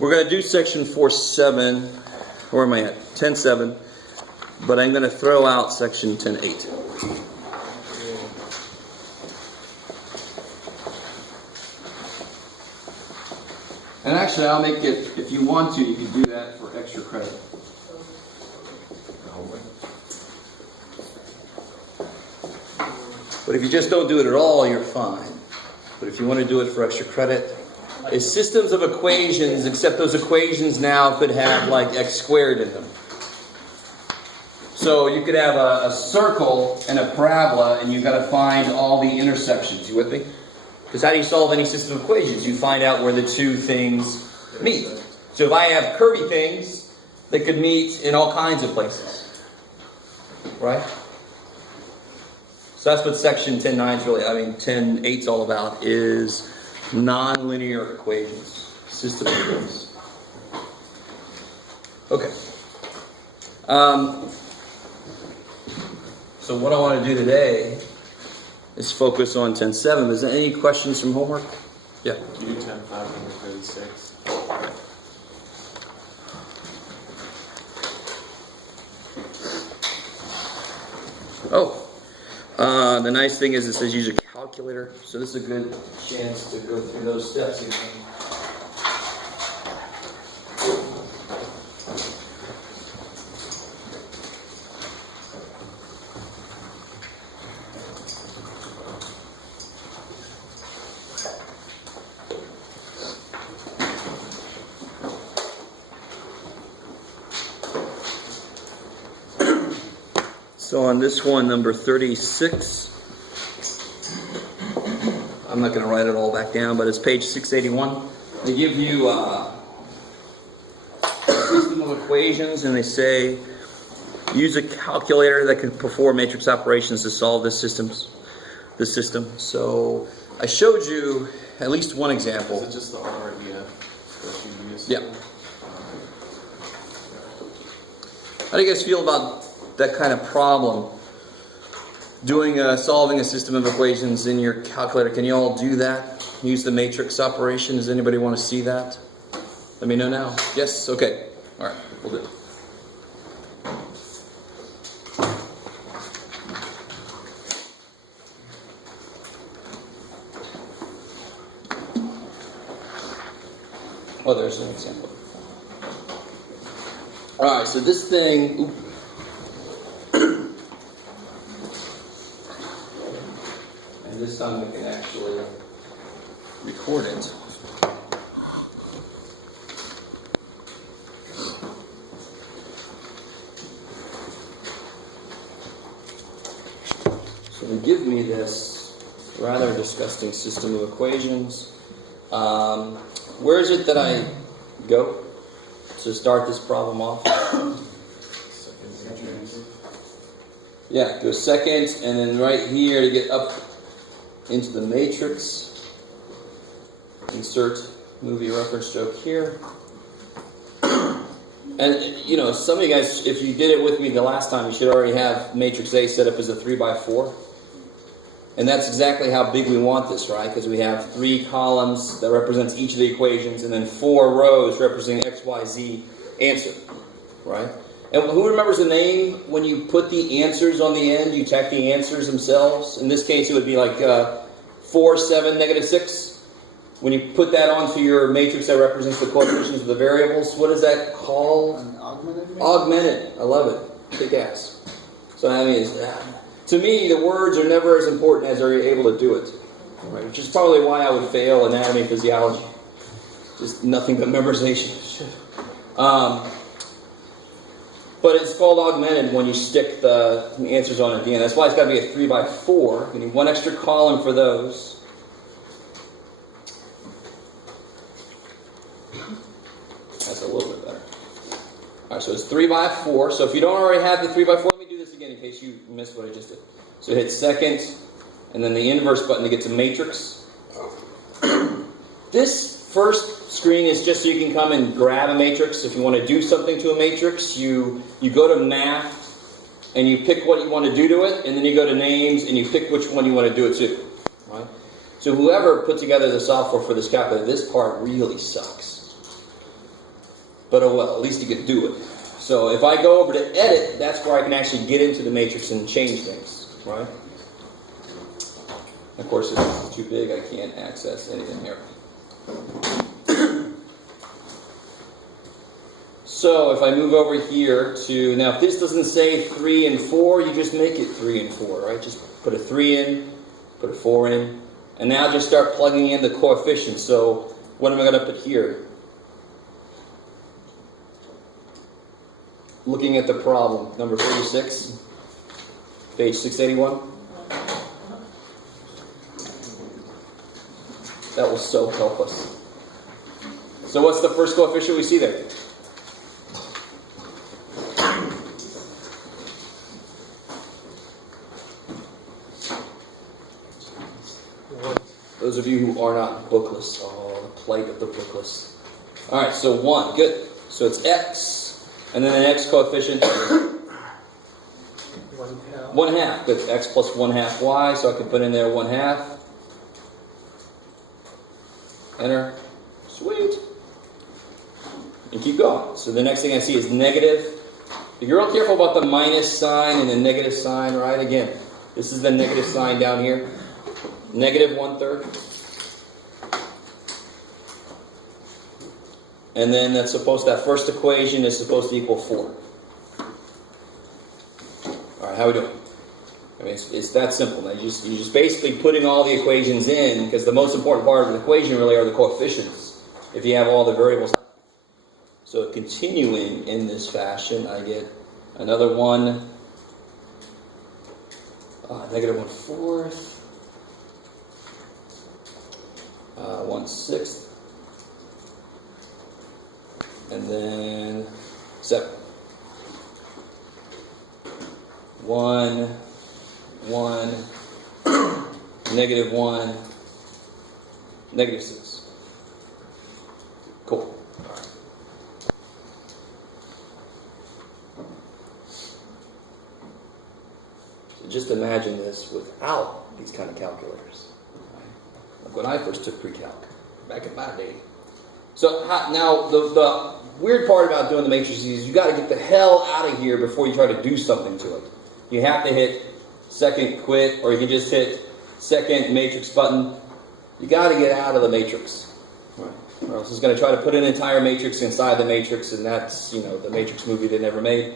We're going to do section 4.7. Where am I at? 10.7. But I'm going to throw out section 10.8. And actually, I'll make it, if you want to, you can do that for extra credit. But if you just don't do it at all, you're fine. But if you want to do it for extra credit, it's systems of equations, except those equations now could have like x squared in them. So you could have a circle and a parabola, and you've got to find all the intersections. You with me? Because how do you solve any system of equations? You find out where the two things meet. So if I have curvy things, they could meet in all kinds of places. Right? So that's what section 10.9 is really, 10.8 is all about, is nonlinear equations, system of equations. Okay. So what I want to do today is focus on 10.7. Is there any questions from homework? Yeah. Do you do 10.536? Oh. The nice thing is it says use a calculator, so this is a good chance to go through those steps again. So on this one, number 36, I'm not going to write it all back down, but it's page 681. They give you a system of equations, and they say use a calculator that can perform matrix operations to solve this system. So I showed you at least one example. Is it just the REF that you use? Yeah. How do you guys feel about that kind of problem? Solving a system of equations in your calculator. Can you all do that? Use the matrix operation. Does anybody want to see that? Let me know now. Yes? Okay. All right. We'll do it. Oh, there's an example. All right. So this thing... Oops. This time we can actually record it. So they give me this rather disgusting system of equations. Where is it that I go to start this problem off? Yeah, go second, and then right here to get up into the matrix. Insert movie reference joke here. And, some of you guys, if you did it with me the last time, you should already have matrix A set up as a 3x4. And that's exactly how big we want this, right? Because we have 3 columns that represents each of the equations, and then 4 rows representing X, Y, Z answer, right? And who remembers the name when you put the answers on the end? You tack the answers themselves. In this case, it would be like 4, 7, -6. When you put that onto your matrix that represents the coefficients of the variables, what is that called? An augmented matrix? Augmented. I love it. Kick ass. So to me, the words are never as important as they're able to do it. Right? Which is probably why I would fail anatomy and physiology. Just nothing but memorization. But it's called augmented when you stick the answers on at the end. That's why it's got to be a 3x4. You need one extra column for those. That's a little bit better. All right, so it's 3x4. So if you don't already have the 3x4, let me do this again in case you missed what I just did. So hit second, and then the inverse button to get to matrix. This first screen is just so you can come and grab a matrix. If you want to do something to a matrix, you go to math, and you pick what you want to do to it, and then you go to names, and you pick which one you want to do it to. Right? So whoever put together the software for this calculator, this part really sucks. But oh well, at least you could do it. So if I go over to edit, that's where I can actually get into the matrix and change things, right? Of course, if this is too big, I can't access anything here. So if I move over here to, now if this doesn't say 3 and 4, you just make it 3 and 4, right? Just put a 3 in, put a 4 in, and now just start plugging in the coefficients. So what am I going to put here? Looking at the problem, number 36, page 681. That will so help us. So what's the first coefficient we see there? Those of you who are not bookless, oh, the plight of the bookless. All right, so 1, good. So it's x, and then the next coefficient, 1/2. Good, x plus 1/2 y, so I can put in there 1/2. Enter. Sweet. And keep going. So the next thing I see is negative. If you're real careful about the minus sign and the negative sign, right? Again, this is the negative sign down here. Negative 1/3. And then that first equation is supposed to equal 4. Alright, how are we doing? I mean, it's that simple. Now you're just basically putting all the equations in, because the most important part of an equation really are the coefficients, if you have all the variables. So continuing in this fashion, I get another 1, negative 1/4, 1/6, and then 7. 1, 1, negative 1, negative 6. Cool. All right. So just imagine this without these kind of calculators. Like when I first took pre-calc, back in my day. So now the weird part about doing the matrices is you got to get the hell out of here before you try to do something to it. You have to hit second quit, or you can just hit second matrix button. You got to get out of the matrix. Right. Or else it's going to try to put an entire matrix inside the matrix, and that's, the Matrix movie they never made.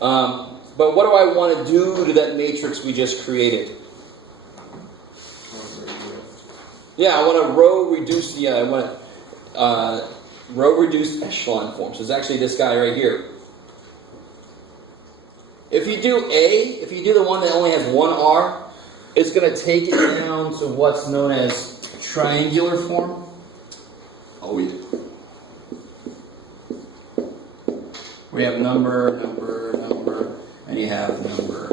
But what do I want to do to that matrix we just created? Yeah, I want to row reduce row reduced echelon form. So it's actually this guy right here. If you do the one that only has one R, it's going to take it down to what's known as triangular form. Oh yeah. We have number, and you have number.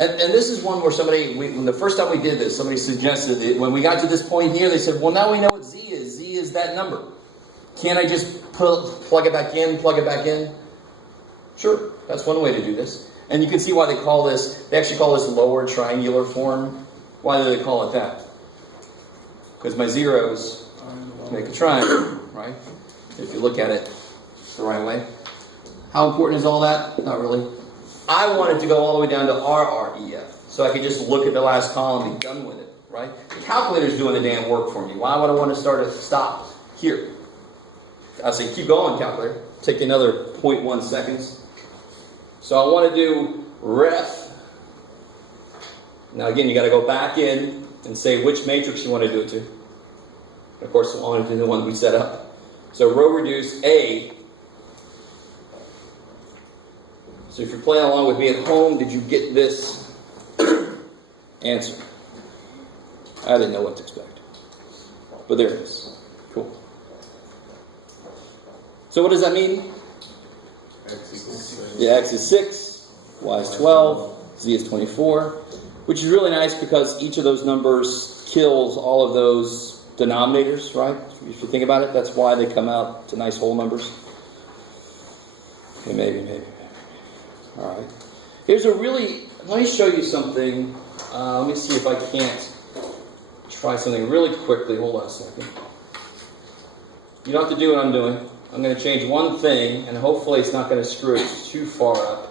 And this is one where when the first time we did this, somebody suggested that when we got to this point here, they said, well, now we know what Z is. Z is that number. Can't I just plug it back in? Sure, that's one way to do this. And you can see why they actually call this lower triangular form. Why do they call it that? Because my zeros make a triangle, right? If you look at it the right way. How important is all that? Not really. I want it to go all the way down to RREF, so I can just look at the last column and be done with it, right? The calculator's doing the damn work for me. Why would I want to stop here? I say, keep going, calculator. Take another 0.1 seconds. So I want to do ref. Now again, you got to go back in and say which matrix you want to do it to. Of course, I want to do the one we set up. So row reduce A. So if you're playing along with me at home, did you get this answer? I didn't know what to expect. But there it is. Cool. So what does that mean? X equals 6. Yeah, X is 6, Y is 12, Z is 24, which is really nice because each of those numbers kills all of those denominators, right? If you think about it, that's why they come out to nice whole numbers. Okay, maybe. All right. Let me show you something. Let me see if I can't try something really quickly. Hold on a second. You don't have to do what I'm doing. I'm going to change one thing, and hopefully it's not going to screw it too far up.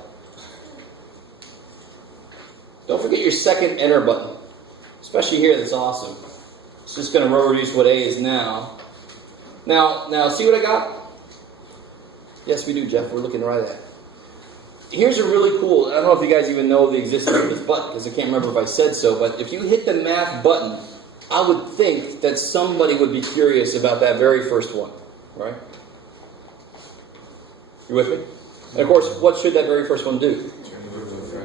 Don't forget your second enter button. Especially here, that's awesome. It's just going to reduce what A is now. Now, see what I got? Yes, we do, Jeff. We're looking right at it. Here's a really cool, I don't know if you guys even know the existence of this button, because I can't remember if I said so, but if you hit the math button, I would think that somebody would be curious about that very first one, right? You with me? And of course, what should that very first one do?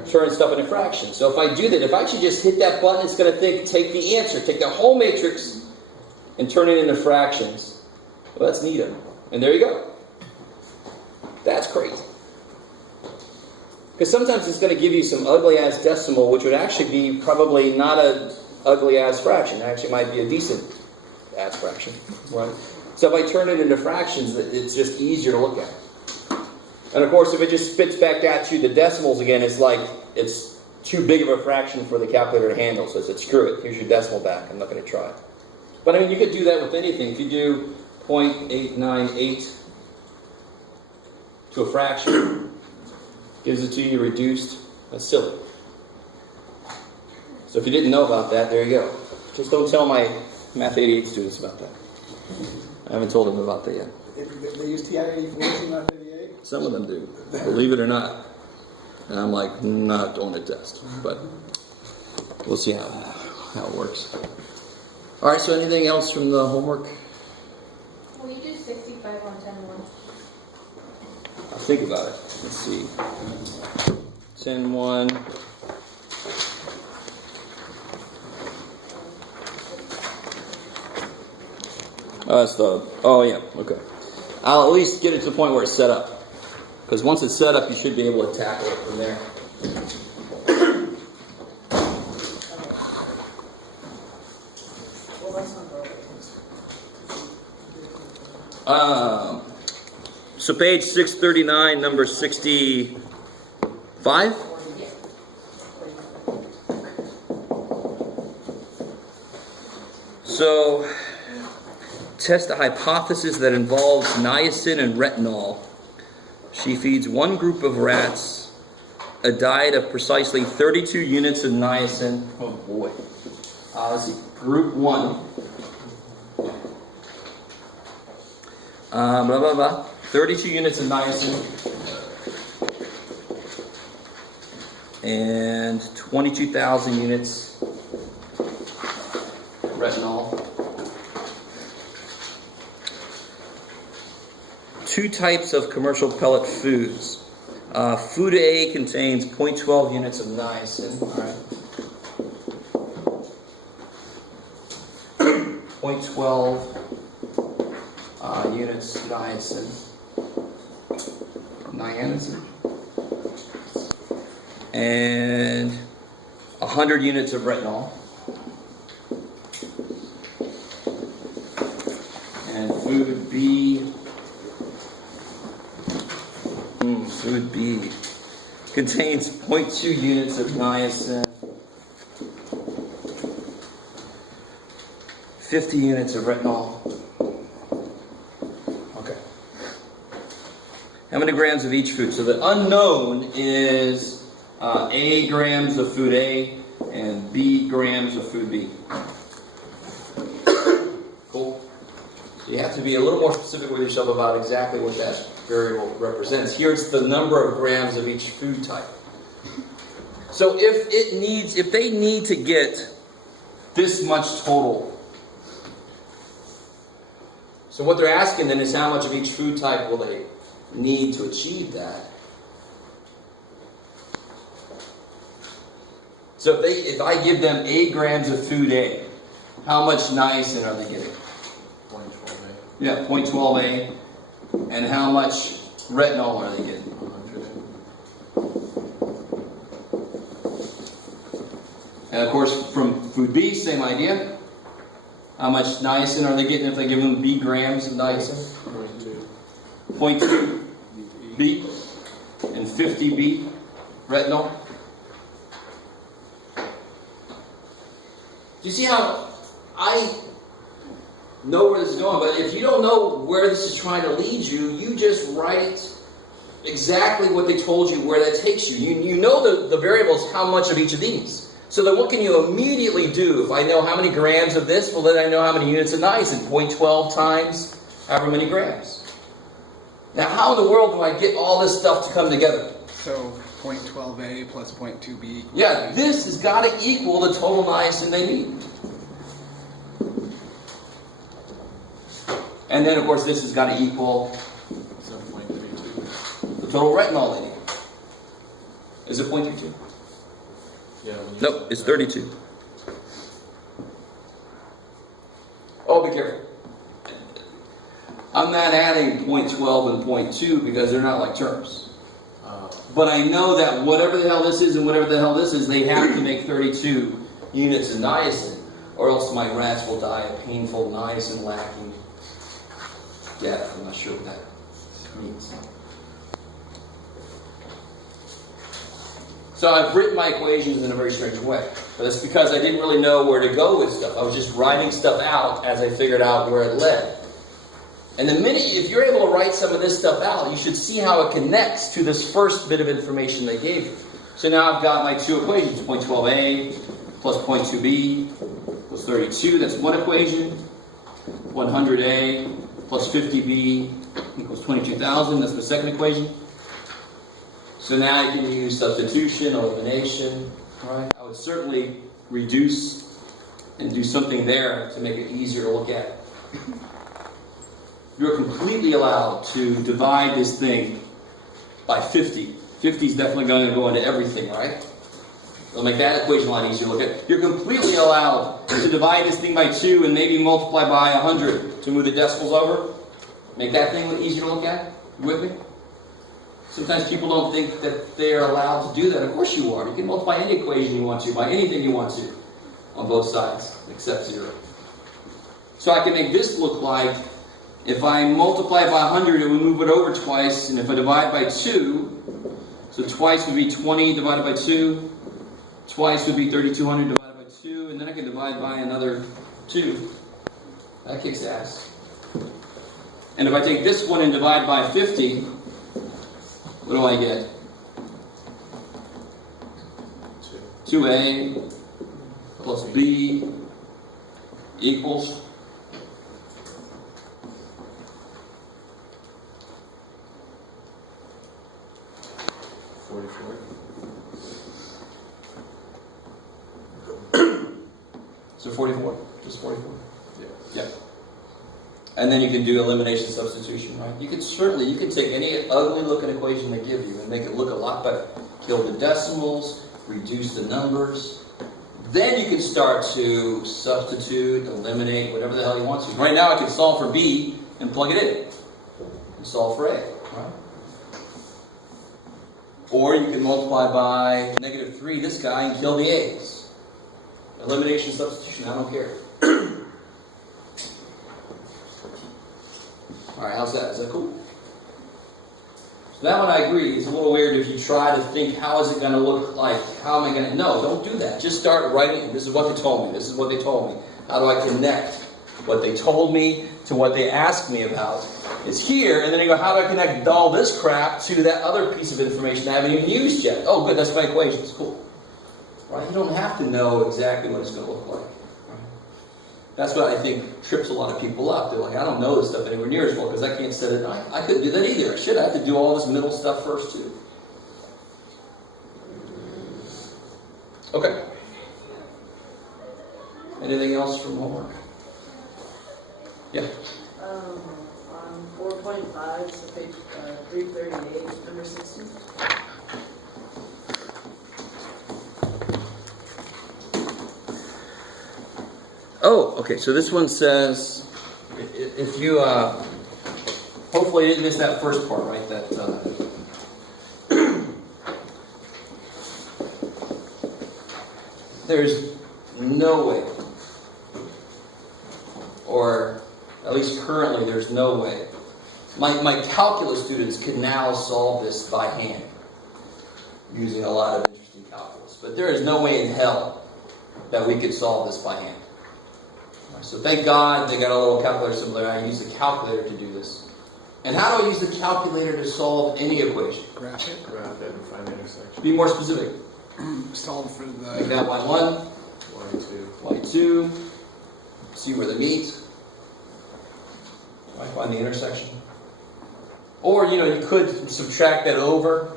Turn stuff into fractions. So if I do that, if I actually just hit that button, it's going to take the answer, take the whole matrix, and turn it into fractions. Well, that's neato. And there you go. That's crazy. Because sometimes it's going to give you some ugly-ass decimal, which would actually be probably not an ugly-ass fraction. It actually might be a decent-ass fraction. Right? So if I turn it into fractions, it's just easier to look at. And of course, if it just spits back at you the decimals again, it's like it's too big of a fraction for the calculator to handle. So it said, screw it, here's your decimal back. I'm not going to try it. But I mean, you could do that with anything. If you do 0.898 to a fraction, gives it to you reduced. That's silly. So if you didn't know about that, there you go. Just don't tell my Math 88 students about that. I haven't told them about that yet. They use TI-84, Math 88? Some of them do, believe it or not. And I'm like, not on the test. But we'll see how it works. All right, so anything else from the homework? Will you do 65 on 10-1? I'll think about it. Let's see. 10-1. Oh, that's the... Oh, yeah. Okay. I'll at least get it to the point where it's set up. Because once it's set up, you should be able to tackle it from there. So page 639, number 65. So, test a hypothesis that involves niacin and retinol. She feeds one group of rats a diet of precisely 32 units of niacin. Oh boy. Let's see. Group 1. Blah, blah, blah. 32 units of niacin and 22,000 units retinol. Two types of commercial pellet foods. Food A contains 0.12 units of niacin. All right. 0.12 units niacin. And 100 units of retinol. And food B. Food B contains 0.2 units of niacin. 50 units of retinol. How many grams of each food? So the unknown is A grams of food A and B grams of food B. Cool. You have to be a little more specific with yourself about exactly what that variable represents. Here it's the number of grams of each food type. So if they need to get this much total, so what they're asking then is how much of each food type will they need to achieve that. So if I give them 8 grams of food A, how much niacin are they getting? 0.12A. Yeah, 0.12A. And how much retinol are they getting? 100A. And of course, from food B, same idea. How much niacin are they getting if they give them B grams of niacin? 0.2 B and 50 B retinol. Do you see how know where this is going. But if you don't know where this is trying to lead you, you just write exactly what they told you, where that takes you. You know the variables, how much of each of these. So then what can you immediately do? If I know how many grams of this, well then I know how many units of niacin. 0.12 times however many grams. Now how in the world do I get all this stuff to come together? So 0.12A plus 0.2B. Yeah, this has got to equal the total niacin they need. And then, of course, this has got to equal 7.32. the total retinol they need. Is it 0.32? Yeah. when you Nope, said it's that. 32. Oh, be careful. I'm not adding 0.12 and 0.2 because they're not like terms. But I know that whatever the hell this is and whatever the hell this is, they have to make 32 units of niacin, or else my rats will die of painful niacin lacking death. I'm not sure what that means. So I've written my equations in a very strange way. But that's because I didn't really know where to go with stuff. I was just writing stuff out as I figured out where it led. And the minute, if you're able to write some of this stuff out, you should see how it connects to this first bit of information they gave you. So now I've got my two equations, 0.12a plus 0.2b plus 32, that's one equation. 100a plus 50b equals 22,000, that's my second equation. So now I can use substitution, elimination, right? I would certainly reduce and do something there to make it easier to look at. You're completely allowed to divide this thing by 50. 50 is definitely going to go into everything, right? It'll make that equation a lot easier to look at. You're completely allowed to divide this thing by 2 and maybe multiply by 100 to move the decimals over. Make that thing easier to look at. You with me? Sometimes people don't think that they're allowed to do that. Of course you are. You can multiply any equation you want to, by anything you want to, on both sides, except 0. So I can make this look like, if I multiply by 100, it would move it over twice, and if I divide by 2, so twice would be 20 divided by 2, twice would be 3,200 divided by 2, and then I can divide by another 2. That kicks ass. And if I take this one and divide by 50, what do I get? 2a plus b equals 44. So 44, just 44. Yeah. Yeah. And then you can do elimination substitution, right? You can take any ugly looking equation they give you and make it look a lot better. Kill the decimals, reduce the numbers. Then you can start to substitute, eliminate, whatever the hell you want to. Right now I can solve for B and plug it in. And solve for A, right? Or you can multiply by -3 this guy and kill the A's. Elimination substitution, I don't care. Alright, how's that? Is that cool? So that one I agree. It's a little weird if you try to think, how is it going to look like? How am I going to... No, don't do that. Just start writing. This is what they told me. This is what they told me. How do I connect what they told me to what they asked me about? It's here, and then you go, how do I connect all this crap to that other piece of information I haven't even used yet? Oh, good, that's my equation. It's cool. Right? You don't have to know exactly what it's going to look like. That's what I think trips a lot of people up. They're like, I don't know this stuff anywhere near as well because I can't set it. I couldn't do that either. I should. I have to do all this middle stuff first too. Okay. Anything else from homework? Yeah. On 4.5, so page 338, number 60. Oh, okay. So this one says, if you hopefully you didn't miss that first part, right? That there's no way, or at least currently there's no way. My calculus students can now solve this by hand using a lot of interesting calculus. But there is no way in hell that we could solve this by hand. So thank God they got a little calculator symbol there. I use the calculator to do this. And how do I use the calculator to solve any equation? Graph it. Graph it and find the intersection. Be more specific. Solve for Like the that, y1, Y2. y2. See where they meet. Right, find the intersection. Or, you could subtract that over,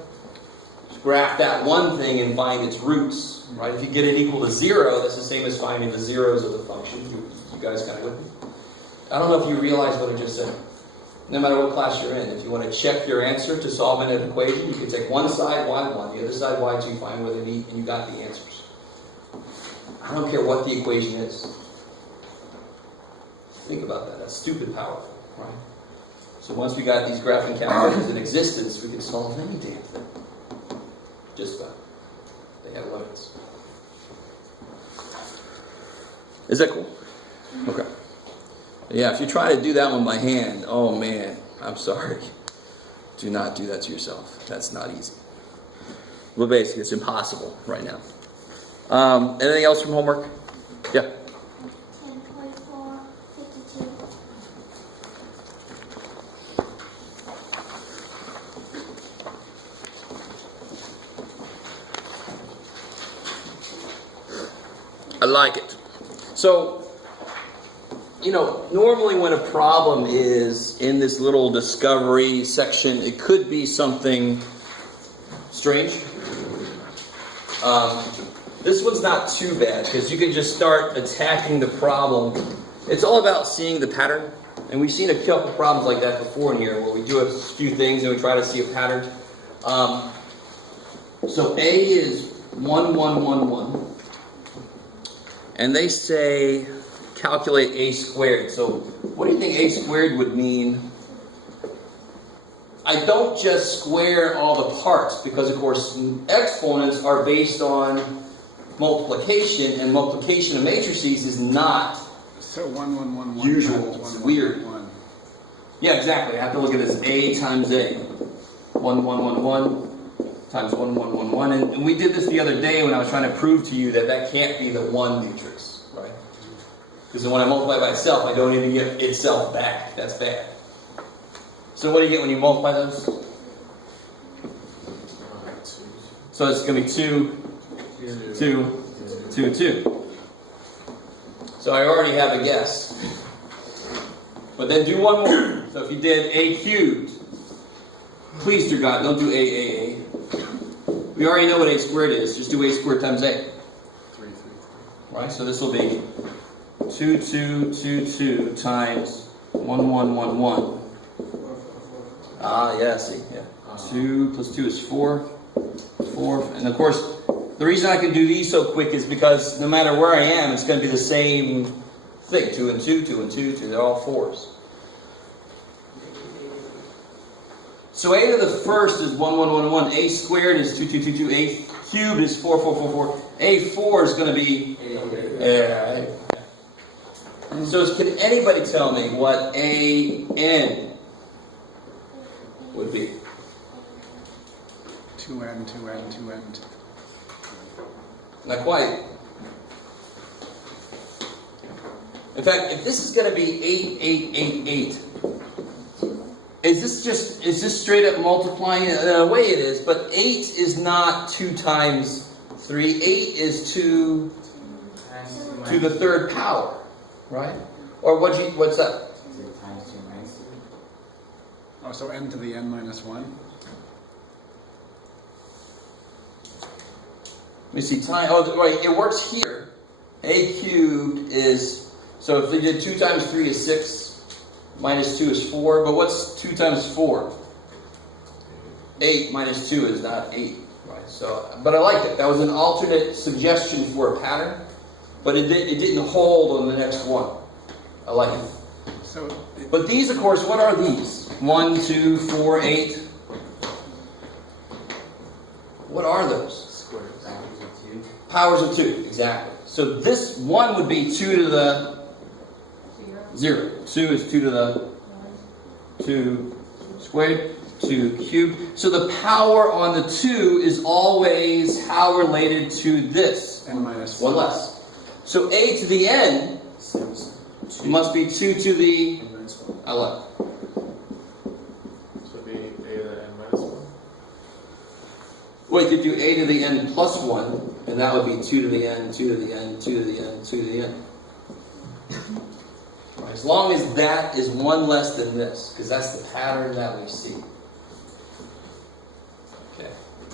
graph that one thing and find its roots. Right? If you get it equal to 0, that's the same as finding the zeros of the function. You guys kind of with me? I don't know if you realize what I just said. No matter what class you're in, if you want to check your answer to solve an equation, you can take one side y1, the other side y2, find where they meet, and you got the answers. I don't care what the equation is. Think about that. That's stupid powerful, right? So once we got these graphing calculators in existence, we could solve any damn thing. Just about. They had limits. Is that cool? Okay. Yeah, if you try to do that one by hand, oh man, I'm sorry. Do not do that to yourself. That's not easy. Well, basically, it's impossible right now. Anything else from homework? Yeah. 10, 24, 52. I like it. So, normally when a problem is in this little discovery section, it could be something strange. This one's not too bad because you can just start attacking the problem. It's all about seeing the pattern. And we've seen a couple problems like that before in here where we do a few things and we try to see a pattern. So A is 1, 1, 1, 1. And they say calculate a squared. So what do you think a squared would mean? I don't just square all the parts because, of course, exponents are based on multiplication, and multiplication of matrices is not so 1, 1, 1, 1 usual. times It's 1, weird. 1, 1. Yeah, exactly. I have to look at this a times a. 1, 1, 1, 1 times 1, 1, 1, 1. And we did this the other day when I was trying to prove to you that that can't be the 1 matrix, right? Because when I multiply by itself, I don't even get itself back. That's bad. So what do you get when you multiply those? So it's going to be 2, 2, 2, 2. So I already have a guess. But then do one more. So if you did a cubed, please, dear God, don't do a. We already know what a squared is. Just do a squared times a. 3, 3, 3. Right? So this will be 2, 2, 2, 2 times 1, 1, 1, 1. Ah, yeah, see, yeah. 2 plus 2 is 4. 4. And of course, the reason I can do these so quick is because no matter where I am, it's going to be the same thing. 2 and 2, 2 and 2, 2. They're all 4s. So a to the first is 1, 1, 1, 1. A squared is 2, 2, 2, 2. A cubed is 4, 4, 4, 4. A4 is going to be... Yeah. So can anybody tell me what AN would be? 2n, 2n, 2n. Not quite. In fact, if this is going to be 8, 8, 8, 8, is this straight up multiplying? In a way it is, but 8 is not 2 times 3. 8 is 2 to the third power, right? Or what's that? Oh, so n to the n minus 1? Let me see. Oh, right. It works here. A cubed is, so if they did 2 times 3 is 6. Minus 2 is 4. But what's 2 times 4? 8 minus 2 is not 8. Right. So, but I like it. That was an alternate suggestion for a pattern. But it didn't hold on the next one. I like it. But these, of course, what are these? 1, 2, 4, 8. What are those? Powers of 2, exactly. So this 1 would be 2 to the 0. 2 is 2 to the 2 squared, 2 cubed. So the power on the 2 is always how related to this? N minus 1 less. So a to the n It must be 2 to the n minus 1. 11. So it'd be a to the n minus 1. Well, you could do a to the n plus 1, and that would be 2 to the n, 2 to the n, 2 to the n, 2 to the n. Right, as long as that is one less than this, because that's the pattern that we see. Okay,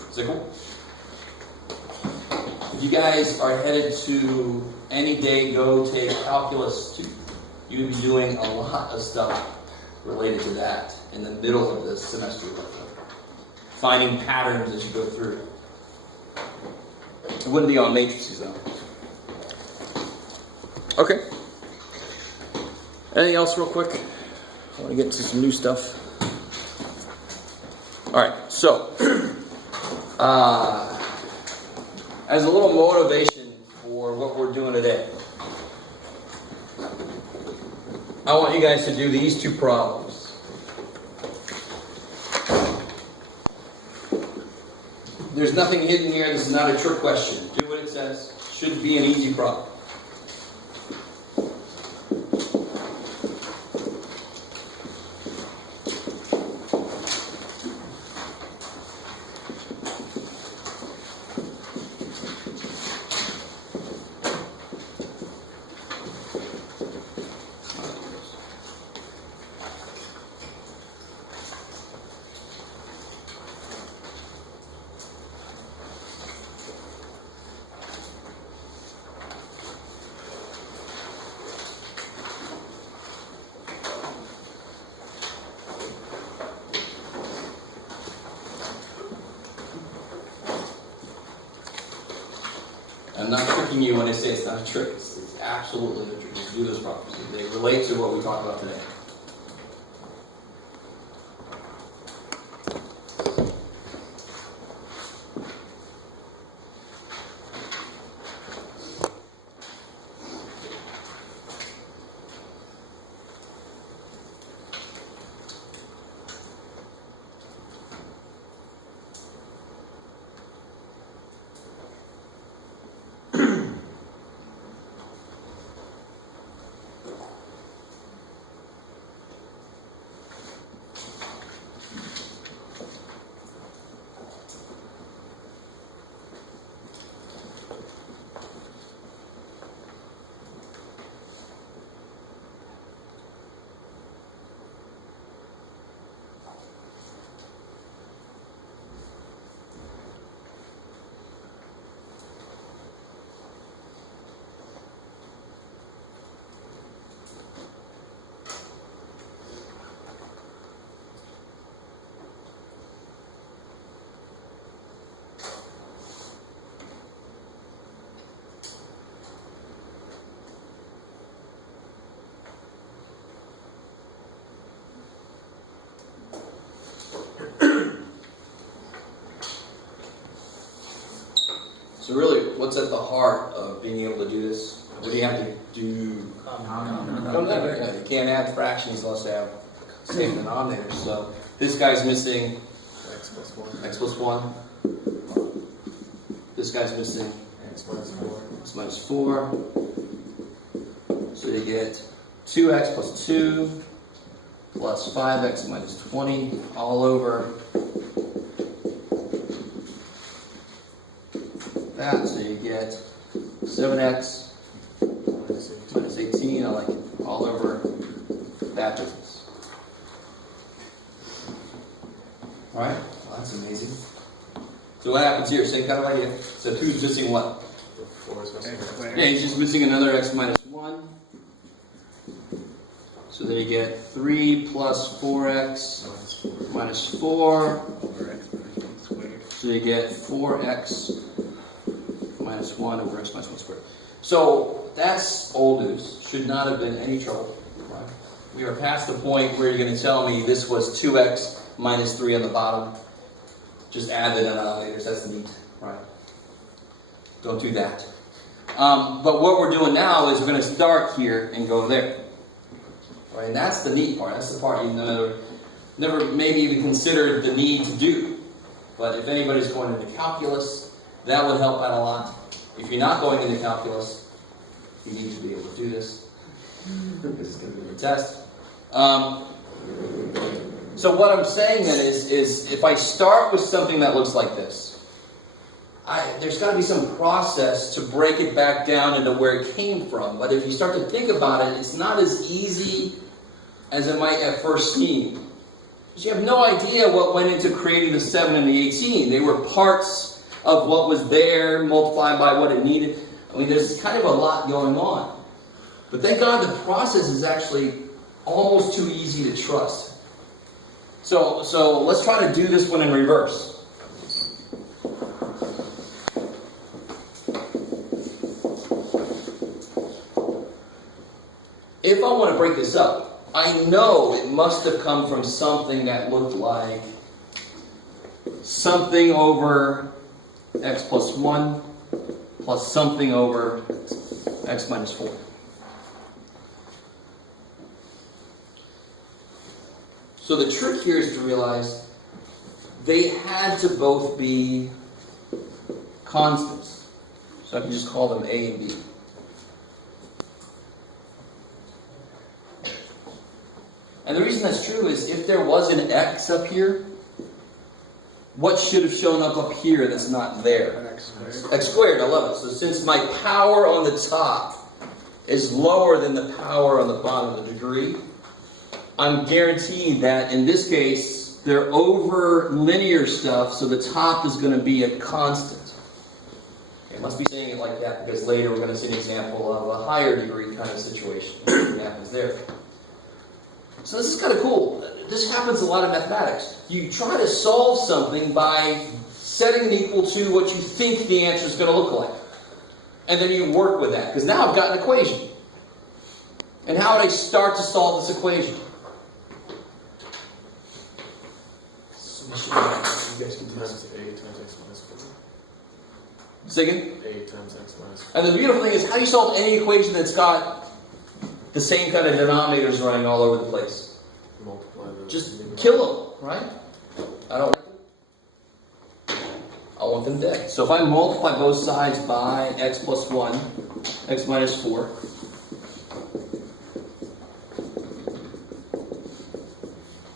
is that cool? If you guys are headed to any day, go take Calculus 2. You'd be doing a lot of stuff related to that in the middle of the semester. Finding patterns as you go through. It wouldn't be on matrices though. Okay. Anything else real quick? I want to get to some new stuff. Alright, so as a little motivation for what we're doing today, I want you guys to do these two problems. There's nothing hidden here. This is not a trick question. Do what it says. Should be an easy problem. I'm not tricking you when I say it's not a trick. It's absolutely a trick. Just do those problems. They relate to what we talked about today. So really, what's at the heart of being able to do this? What do you have to do? Come down. You can't add fractions unless they have the same denominator. So this guy's missing X plus 1. x plus 1. This guy's missing X minus 4. x minus 4. So you get 2x plus 2 plus 5x minus 20 all over that. So you get 7x minus 18, I like it, all over that business. Alright, well, that's amazing. So what happens here? Same kind of idea. So 2's missing what? 4 is missing. Yeah, he's just missing another x minus 1. So then you get 3 plus 4x minus 4. Over x minus 1 squared. So you get 4x minus 1 over x minus 1 squared. So that's old news. Should not have been any trouble. Right? We are past the point where you're going to tell me this was 2x minus 3 on the bottom. Just add the denominators. That's neat. Right? Don't do that. But what we're doing now is we're going to start here and go there. Right? And that's the neat part. That's the part you never maybe even considered the need to do. But if anybody's going into calculus, that would help out a lot. If you're not going into calculus, you need to be able to do this. This is going to be a test. So what I'm saying then is if I start with something that looks like this, there's got to be some process to break it back down into where it came from. But if you start to think about it, it's not as easy as it might at first seem. Because you have no idea what went into creating the 7 and the 18. They were parts of what was there multiplied by what it needed. I mean, there's kind of a lot going on. But thank God the process is actually almost too easy to trust. So let's try to do this one in reverse. If I want to break this up, I know it must have come from something that looked like something over x plus 1 plus something over x minus 4. So the trick here is to realize they had to both be constants. So I can just call them A and B. And the reason that's true is if there was an x up here, what should have shown up here that's not there? X squared. X squared, I love it. So since my power on the top is lower than the power on the bottom of the degree, I'm guaranteed that in this case, they're over linear stuff, so the top is going to be a constant. I must be saying it like that because later we're going to see an example of a higher degree kind of situation that happens there. So this is kind of cool. This happens a lot in mathematics. You try to solve something by setting it equal to what you think the answer is going to look like. And then you work with that, because now I've got an equation. And how would I start to solve this equation? You guys can times A times x minus 4. Say again? A times x minus 4. And the beautiful thing is, how do you solve any equation that's got the same kind of denominators running all over the place? Multiply the... Just kill them, right? I don't like them. I want them dead. So if I multiply both sides by x plus 1, x minus 4,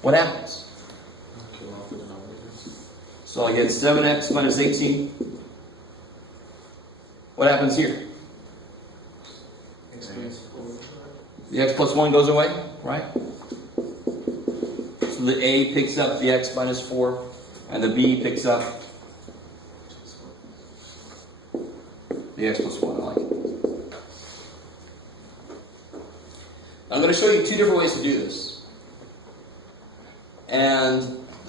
what happens? Kill off the denominators. So I get 7x minus 18. What happens here? X minus 4. The x plus 1 goes away, right? So the a picks up the x minus 4, and the b picks up the x plus 1. I like it. I'm going to show you two different ways to do this. And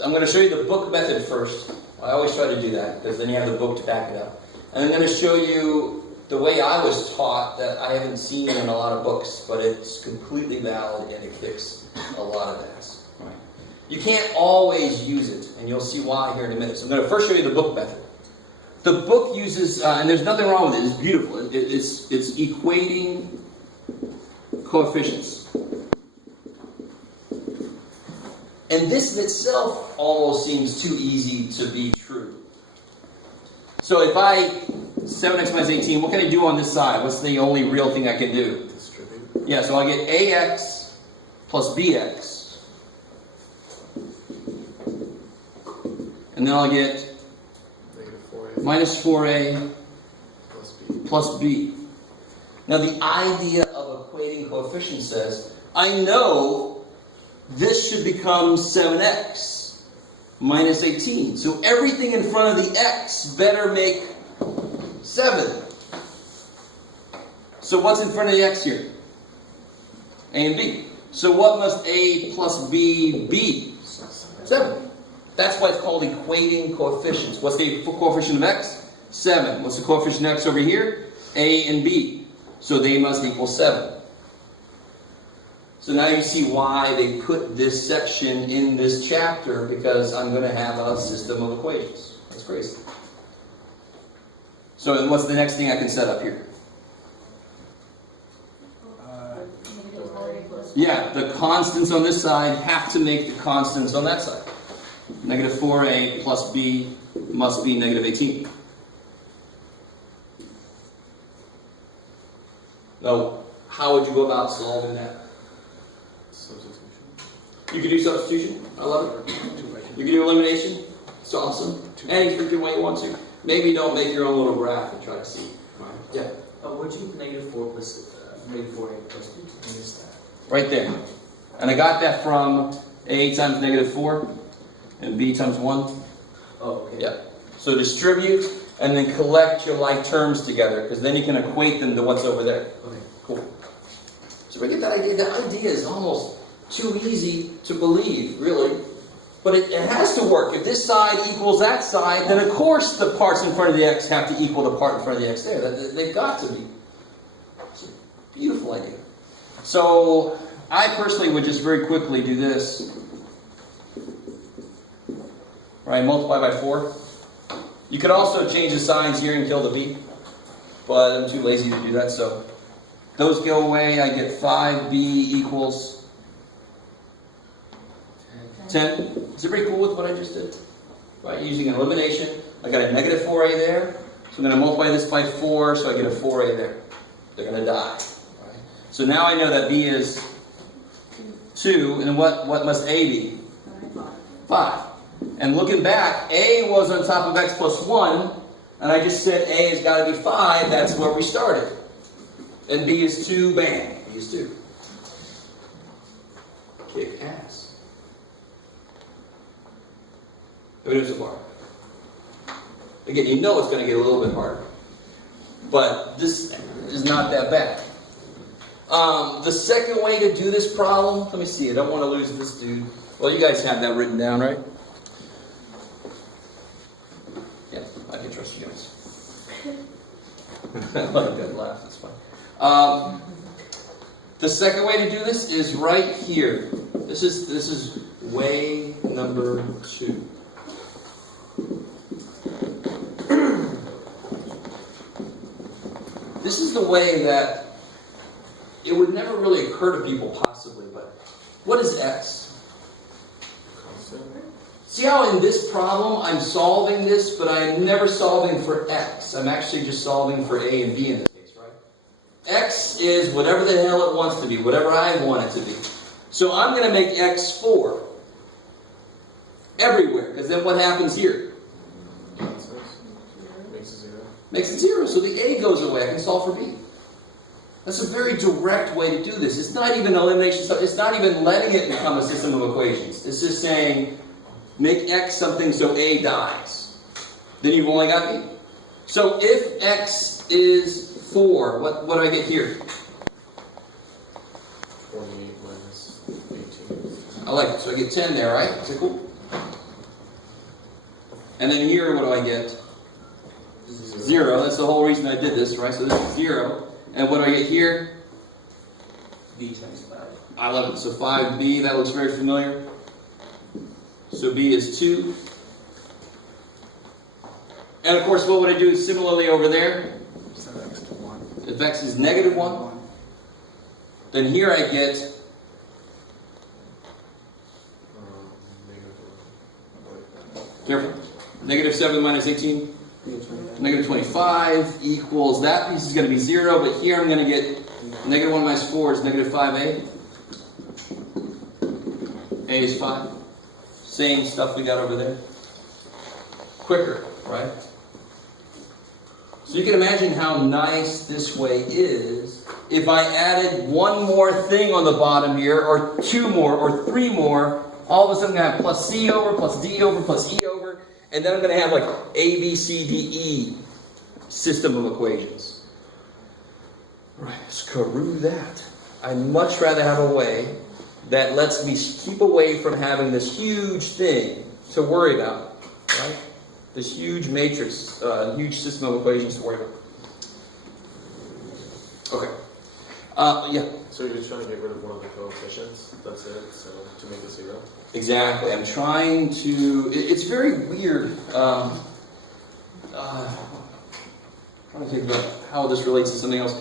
I'm going to show you the book method first. I always try to do that, because then you have the book to back it up. And I'm going to show you the way I was taught that I haven't seen in a lot of books, but it's completely valid and it kicks a lot of ass. Right? You can't always use it, and you'll see why here in a minute. So I'm going to first show you the book method. The book uses, and there's nothing wrong with it, it's beautiful. It's equating coefficients. And this in itself almost seems too easy to be true. So if 7x minus 18, what can I do on this side? What's the only real thing I can do? Distribute. Yeah, so I get ax plus bx. And then I'll get Negative 4a minus 4a plus b. plus b. Now the idea of equating coefficients says, I know this should become 7x minus 18. So everything in front of the x better make 7. So what's in front of the x here? A and b. So what must a plus b be? 7. That's why it's called equating coefficients. What's the coefficient of x? 7. What's the coefficient of x over here? A and b. So they must equal 7. So now you see why they put this section in this chapter, because I'm going to have a system of equations. That's crazy. So then what's the next thing I can set up here? Yeah, the constants on this side have to make the constants on that side. Negative 4a plus b must be negative 18. Now, how would you go about solving that? Substitution. You could do substitution. I love it. You can do elimination. It's awesome. Any freaking way you want to. Maybe don't make your own little graph and try to see. Right? Yeah. What'd you -4 plus -4a plus b? I missed that. Right there. And I got that from a times -4 and b times 1. Oh, okay. Yeah. So distribute and then collect your like terms together, because then you can equate them to what's over there. Okay. Cool. So we get that idea. The idea is almost too easy to believe, really. But it has to work. If this side equals that side, then of course the parts in front of the x have to equal the part in front of the x there. They've got to be. It's a beautiful idea. So I personally would just very quickly do this. Right, multiply by 4. You could also change the signs here and kill the b, but I'm too lazy to do that, so those go away. I get 5b equals 10. Is everybody cool with what I just did? Right, using an elimination. I got a -4a there, so I'm going to multiply this by 4, so I get a 4a there. They're going to die. Right? So now I know that b is 2, and what must a be? 5. And looking back, a was on top of x plus 1, and I just said a has got to be 5. That's where we started. And b is 2, bam, b is 2. Kick ass. How we doing so far? Again, you know it's going to get a little bit harder. But this is not that bad. The second way to do this problem, let me see, I don't want to lose this dude. Well, you guys have that written down, right? Yeah, I can trust you guys. I like that laugh, that's fine. The second way to do this is right here. This is way number 2. This is the way that it would never really occur to people possibly, but what is x? Constant. See how in this problem I'm solving this, but I'm never solving for x. I'm actually just solving for a and b in this case, right? X is whatever the hell it wants to be, whatever I want it to be. So I'm going to make x 4 everywhere, because then what happens here? Makes it 0. Makes it 0, so the a goes away. I can solve for b. That's a very direct way to do this. It's not even elimination. It's not even letting it become a system of equations. It's just saying, make x something so a dies. Then you've only got b. So if x is 4, what do I get here? 28 minus 18. I like it. So I get 10 there, right? Is that cool? And then here, what do I get? 0. That's the whole reason I did this, right? So this is 0. And what do I get here? b times 5. I love it. So 5b, that looks very familiar. So b is 2. And of course, what would I do similarly over there? Set x to 1. If x is -1, then here I get careful. -7 minus 18. -25 equals, that piece is going to be 0, but here I'm going to get -1 minus 4 is -5a. A is 5. Same stuff we got over there. Quicker, right? So you can imagine how nice this way is if I added one more thing on the bottom here, or 2 more, or 3 more. All of a sudden I'm going to have plus c over, plus d over, plus e over, and then I'm going to have like a, b, c, d, e system of equations. Right, screw that. I'd much rather have a way that lets me keep away from having this huge thing to worry about, right? This huge matrix, huge system of equations to worry about. Okay. Yeah. So you're just trying to get rid of one of the coefficients, that's it, so to make it 0? Exactly. I'm trying to... It's very weird. Trying to think about how this relates to something else.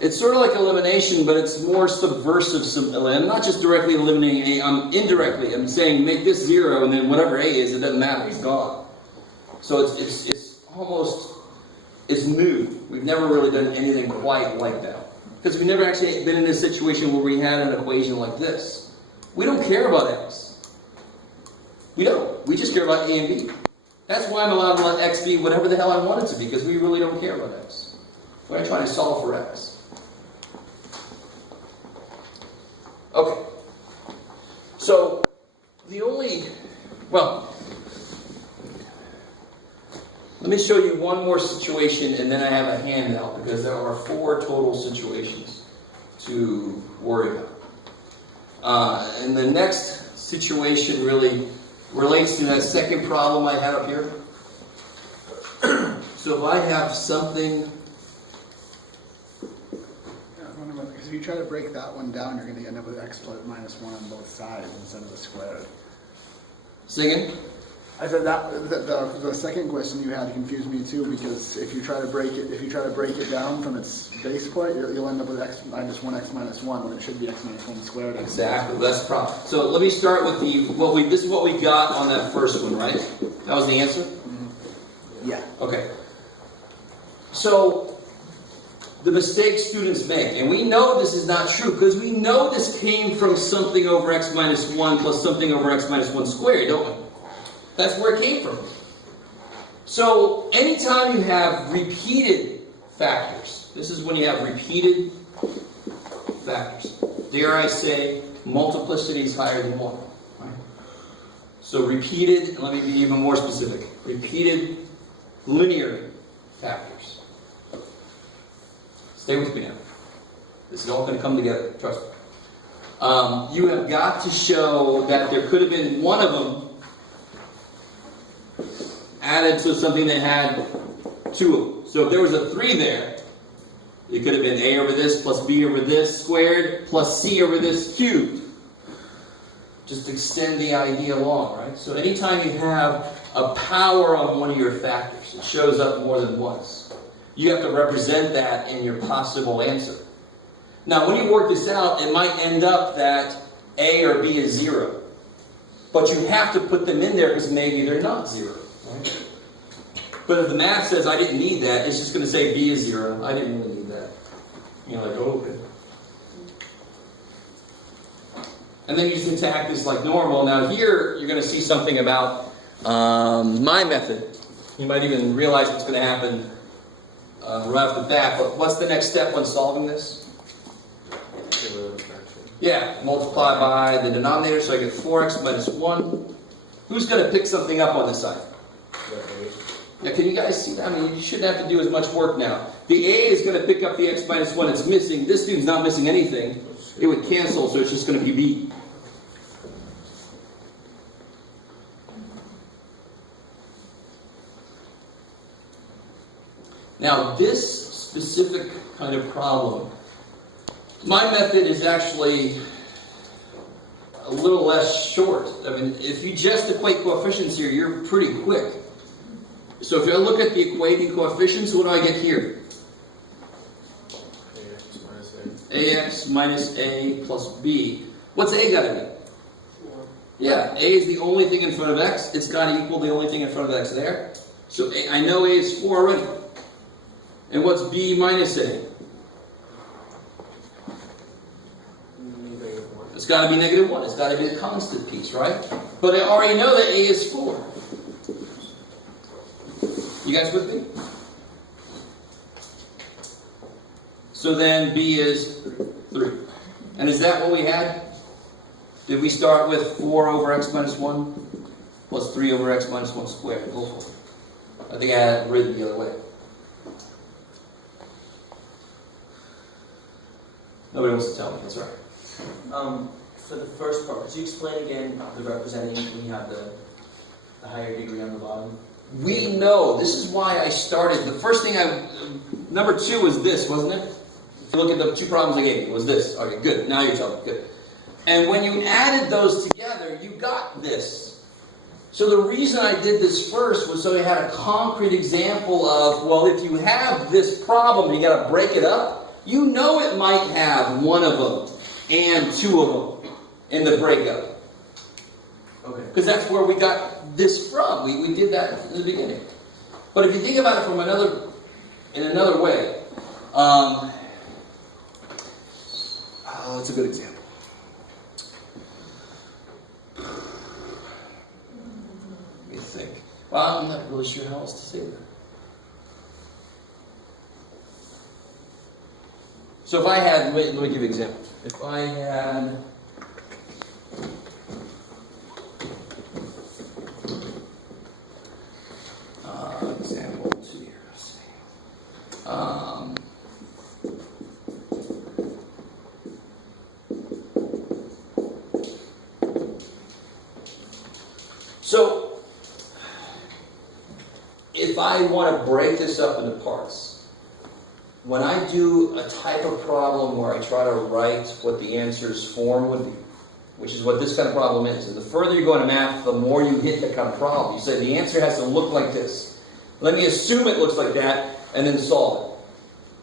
It's sort of like elimination, but it's more subversive. I'm not just directly eliminating a, I'm indirectly. I'm saying make this 0, and then whatever a is, it doesn't matter. It's gone. So it's almost... It's new. We've never really done anything quite like that. Because we've never actually been in a situation where we had an equation like this. We don't care about x. We don't. We just care about a and b. That's why I'm allowed to let x be whatever the hell I want it to be, because we really don't care about x. We're trying to solve for x. Okay. So, let me show you one more situation, and then I have a handout, because there are 4 total situations to worry about. And the next situation really relates to that second problem I had up here. So if I have something... Because if you try to break that one down, you're going to end up with x plus minus 1 on both sides instead of the square. Say again? I said that the second question you had confused me too, because if you try to break it down from its base point, you'll end up with x minus 1 when it should be x minus 1 squared. Exactly, that's the problem. So let me start with this is what we got on that first one, right? That was the answer? Mm-hmm. Yeah. Okay. So the mistakes students make, and we know this is not true, because we know this came from something over x minus 1 plus something over x minus 1 squared, don't we? That's where it came from. So, anytime you have repeated factors, this is when you have repeated factors. Dare I say, multiplicity is higher than 1. Right? So, repeated, and let me be even more specific, repeated linear factors. Stay with me now. This is all going to come together, trust me. You have got to show that there could have been one of them added to something that had 2 of them. So if there was a 3 there, it could have been a over this plus b over this squared plus c over this cubed. Just extend the idea along, right? So anytime you have a power on one of your factors, it shows up more than once. You have to represent that in your possible answer. Now, when you work this out, it might end up that a or b is 0. But you have to put them in there because maybe they're not 0. Right? But if the math says I didn't need that, it's just going to say b is 0. I didn't really need that. You're like, oh, okay. And then you just attack this like normal. Now here, you're going to see something about my method. You might even realize what's going to happen right off the bat. But what's the next step when solving this? Yeah, multiply by the denominator, so I get 4x minus 1. Who's going to pick something up on this side? Now, can you guys see that? I mean, you shouldn't have to do as much work now. The a is going to pick up the x minus 1 it's missing. This dude's not missing anything. It would cancel, so it's just going to be b. Now, this specific kind of problem, my method is actually a little less short. I mean, if you just equate coefficients here, you're pretty quick. So if I look at the equating coefficients, what do I get here? ax minus a plus b. What's a got to be? 4. Yeah, a is the only thing in front of x. It's got to equal the only thing in front of x there. So I know a is 4 already. And what's b minus a? It's got to be negative 1. It's got to be the constant piece, right? But I already know that a is 4. You guys with me? So then b is 3. And is that what we had? Did we start with 4 over x minus 1 plus 3 over x minus 1 squared? Go for it. I think I had it written the other way. Nobody wants to tell me. That's all right. For the first part, could you explain again the representing when you have the higher degree on the bottom? We know. This is why I started. The first thing number 2 was this, wasn't it? If you look at the 2 problems I gave you, was this. Okay, good. Now you're telling me. Good. And when you added those together, you got this. So the reason I did this first was so I had a concrete example of, well, if you have this problem, you got to break it up. You know it might have one of them and 2 of them in the breakup. Okay. Because that's where we got this from. We did that in the beginning. But if you think about it from another way, That's a good example. Let me think. Well, I'm not really sure how else to say that. So if I had, let me give you an example. If I had example 2 here. Let's see. So if I want to break this up into parts, when I do a type of problem where I try to write what the answer's form would be, which is what this kind of problem is, and the further you go into math, the more you hit that kind of problem. You say the answer has to look like this. Let me assume it looks like that, and then solve it.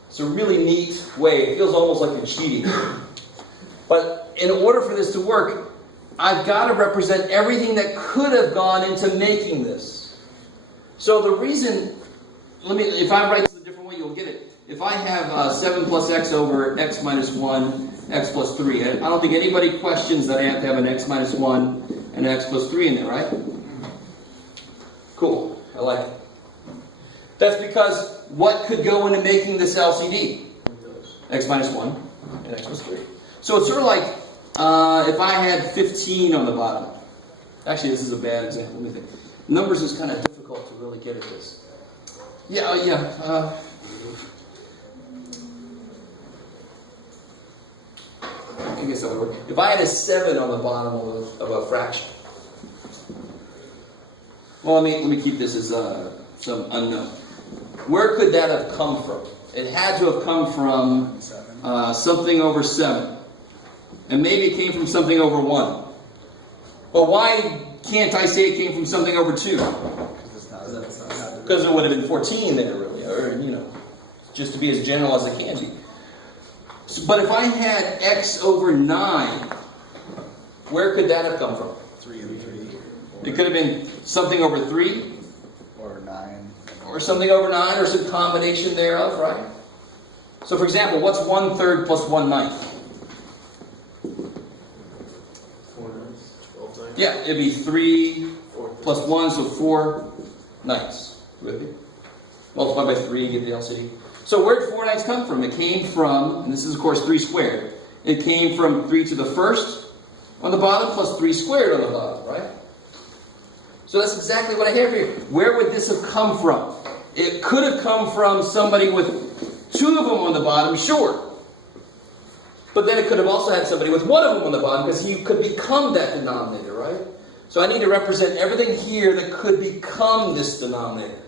It's a really neat way. It feels almost like you're cheating. But in order for this to work, I've got to represent everything that could have gone into making this. So the reason, if I write this a different way, you'll get it. If I have 7 plus x over x minus 1, x plus 3, I don't think anybody questions that I have to have an x minus 1 and an x plus 3 in there, right? Cool. I like it. That's because what could go into making this LCD? X minus 1 and x plus 3. So it's sort of like if I had 15 on the bottom. Actually, this is a bad example. Let me think. Numbers is kind of difficult to really get at this. I guess that would work. If I had a 7 on the bottom of a fraction. Well, let me keep this as some unknown. Where could that have come from? It had to have come from something over 7. And maybe it came from something over 1. But why can't I say it came from something over 2? Because it would have been 14 there, really. Or, just to be as general as it can be. But if I had x over 9, where could that have come from? 3 and 3. It could have been something over 3. Or 9. Or something over 9, or some combination thereof, right? So, for example, what's 1/3 plus 1/9? 4 ninths, 12 ninths. Yeah, it'd be 3 4 plus 1, so 4 ninths. With me? Multiply by 3, you get the LCD. So where did 4 ninths come from? It came from, and this is of course 3 squared, it came from 3 to the first on the bottom plus 3 squared on the bottom, right? So that's exactly what I have here. Where would this have come from? It could have come from somebody with 2 of them on the bottom, sure. But then it could have also had somebody with 1 of them on the bottom, because he could become that denominator, right? So I need to represent everything here that could become this denominator.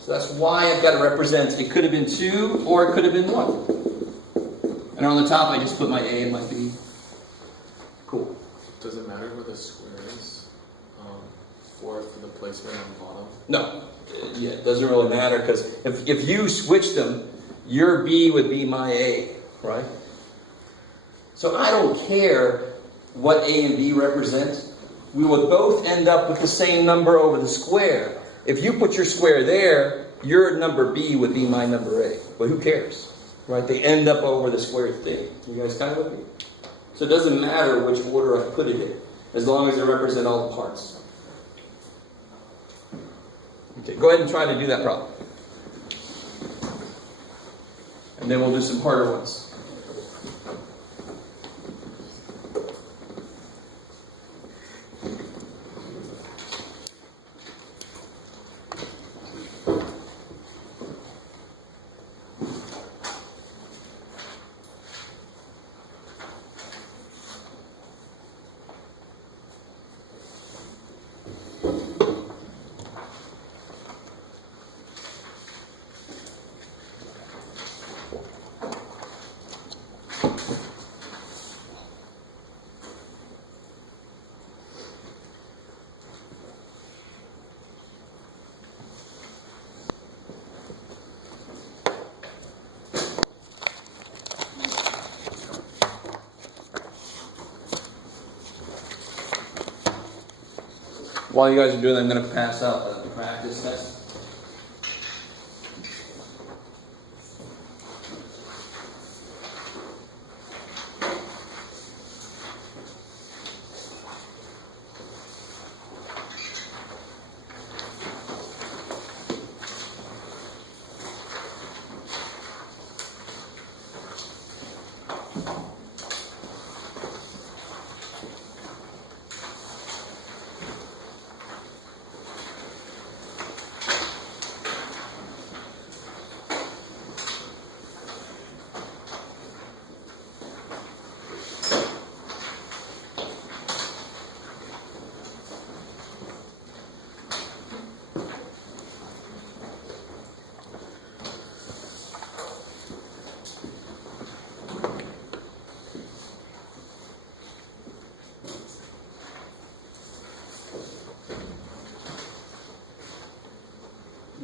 So that's why I've got to represent, it could have been 2 or it could have been 1. And on the top I just put my A and my B. Cool. Does it matter where the square is for the placement on the bottom? No. Yeah, it doesn't really matter, because if you switch them, your B would be my A, right? So I don't care what A and B represent. We would both end up with the same number over the square. If you put your square there, your number B would be my number A. But who cares? Right? They end up over the square thing. You guys kind of with me? So it doesn't matter which order I put it in, as long as they represent all the parts. Okay, go ahead and try to do that problem. And then we'll do some harder ones. While you guys are doing that, I'm going to pass out the practice test.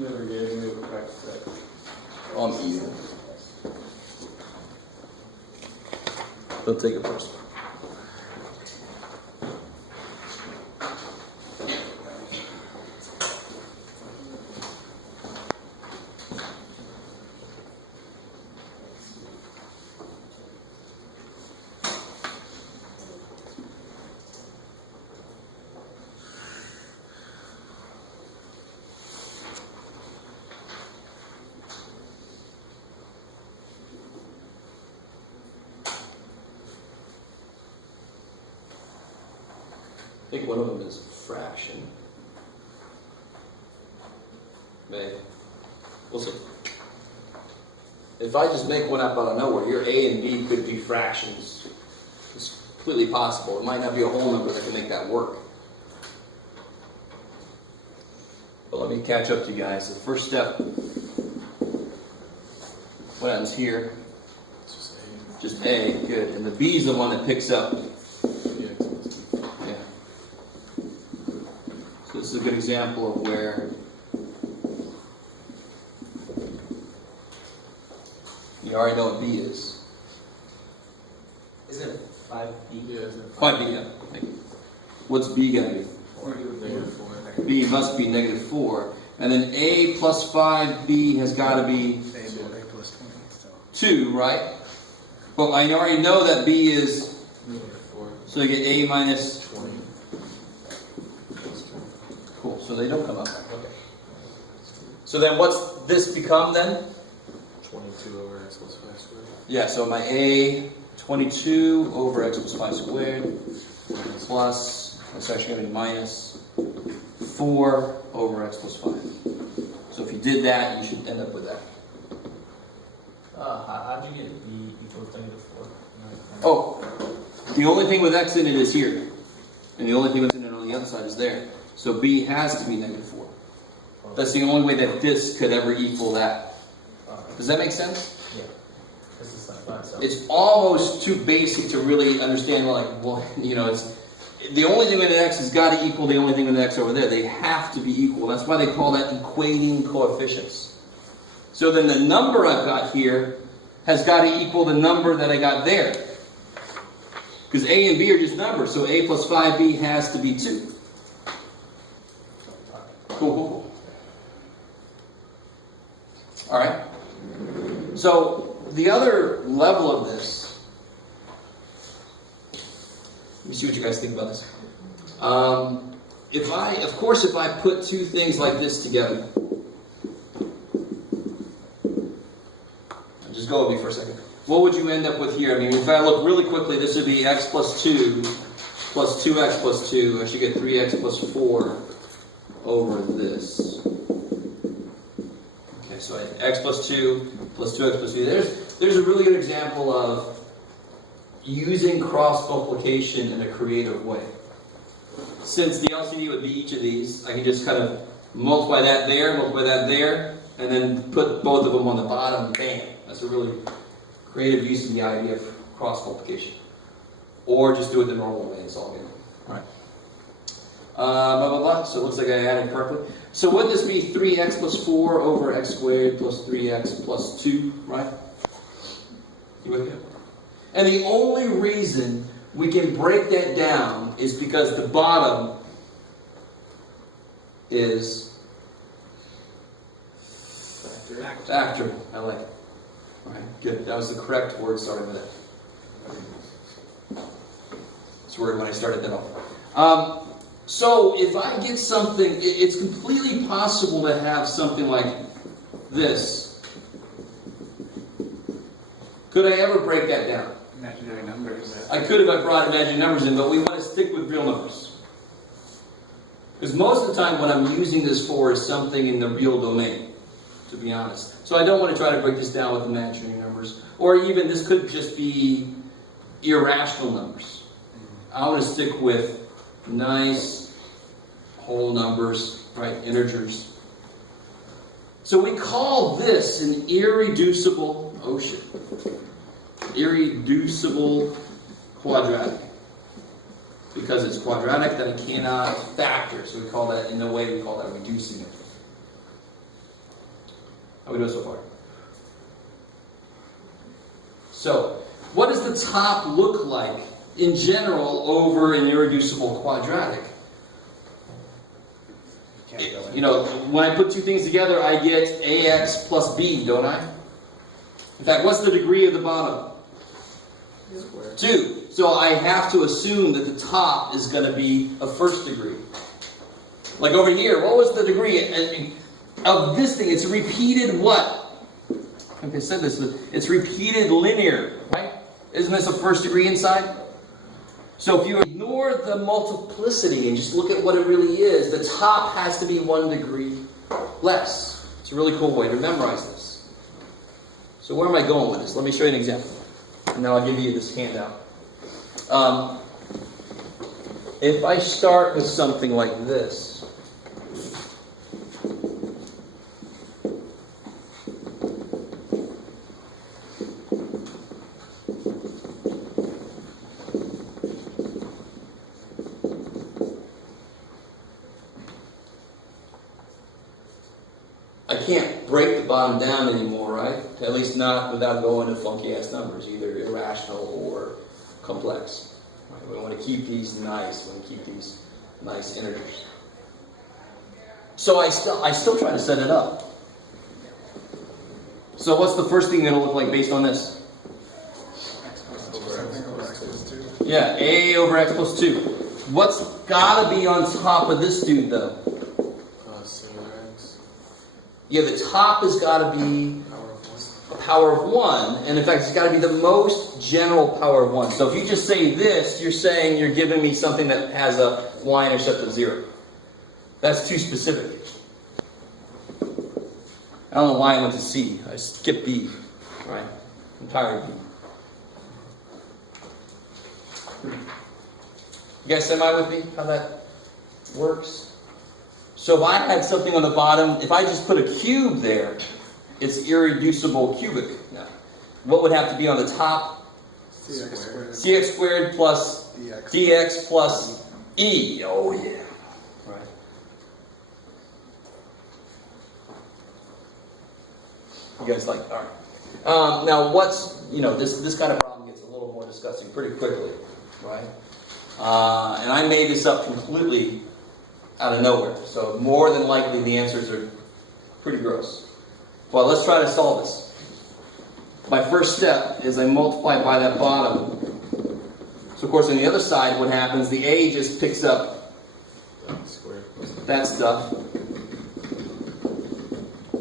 Never gave me the correct set. I'm eating. Don't take it first. I think one of them is fraction. Maybe. We'll see. If I just make one up out of nowhere, your A and B could be fractions. It's completely possible. It might not be a whole number that can make that work. But let me catch up to you guys. The first step, what happens here? Just A, good. And the B is the one that picks up. This is a good example of where you already know what B is. Isn't it 5B? Yeah, isn't it? 5B, yeah. Thank you. What's B going to be? -4. B must be -4. And then A plus 5B has got to be A plus 20. So 2, right? But I already know that B is, -4. so you get A minus, 20. cool, so they don't come up. Okay. So then what's this become then? 22 over x plus 5 squared. Yeah, so my A, 22 over x plus 5 squared, plus, that's actually going to be minus 4 over x plus 5. So if you did that, you should end up with that. How'd you get B equals -4? Oh, the only thing with x in it is here. And the only thing with it on the other side is there. So B has to be -4. That's the only way that this could ever equal that. Does that make sense? Yeah. This is like that, so. It's almost too basic to really understand, like, well, you know, it's the only thing with an x has got to equal the only thing with an x over there. They have to be equal. That's why they call that equating coefficients. So then the number I've got here has got to equal the number that I got there. Because A and B are just numbers, so A plus 5B has to be 2. Cool. All right. So the other level of this, let me see what you guys think about this. If I put two things like this together, just go with me for a second. What would you end up with here? I mean, if I look really quickly, this would be x plus 2 plus 2x plus 2. I should get 3x plus 4 over this. Okay, so I had x plus 2 plus 2x plus 3. There's a really good example of using cross multiplication in a creative way. Since the LCD would be each of these, I can just kind of multiply that there, and then put both of them on the bottom, and bam. That's a really creative use of the idea of cross multiplication. Or just do it the normal way, it's all good. All right. Blah, blah, blah. So it looks like I added correctly. So would this be 3x plus 4 over x squared plus 3x plus 2, right? You with me? And the only reason we can break that down is because the bottom is factor. I like it. All right, good. That was the correct word starting with it. That's word when I started that off. So if I get something, it's completely possible to have something like this. Could I ever break that down? imaginary numbers. I could if I brought imaginary numbers in, but we want to stick with real numbers. Because most of the time what I'm using this for is something in the real domain, to be honest. So I don't want to try to break this down with imaginary numbers. Or even this could just be irrational numbers. I want to stick with nice whole numbers, right, integers. So we call this an irreducible, irreducible quadratic. Because it's quadratic that I cannot factor. So we call that, in a way, we call that reducing it. How we doing so far? So, what does the top look like in general over an irreducible quadratic? You know, when I put two things together, I get ax plus b, don't I? In fact, what's the degree of the bottom? 2. So I have to assume that the top is going to be a first degree. Like over here, what was the degree of this thing? It's repeated what? I think I said this. It's repeated linear, right? Isn't this a first degree inside? So if you ignore the multiplicity and just look at what it really is, the top has to be 1 degree less. It's a really cool way to memorize this. So where am I going with this? Let me show you an example. And now I'll give you this handout. If I start with something like this, I can't break the bottom down anymore, right? At least not without going to funky-ass numbers, either irrational or complex. Right? We want to keep these nice. We want to keep these nice integers. So I still try to set it up. So what's the first thing going to look like based on this? Yeah, a over x plus 2. What's got to be on top of this dude, though? Yeah, the top has got to be a power of 1. And in fact, it's got to be the most general power of 1. So if you just say this, you're saying you're giving me something that has a y-intercept of 0. That's too specific. I don't know why I went to C. I skipped B. Right? I'm tired of B. You guys semi with me? How that works? So if I had something on the bottom, if I just put a cube there, it's irreducible cubic. Now, what would have to be on the top? Cx squared plus dx plus e. Oh yeah. Right. You guys like, all right. Now what's, this kind of problem gets a little more disgusting pretty quickly, right? And I made this up completely out of nowhere. So more than likely the answers are pretty gross. Well, let's try to solve this. My first step is I multiply by that bottom. So of course on the other side what happens, the A just picks up that stuff.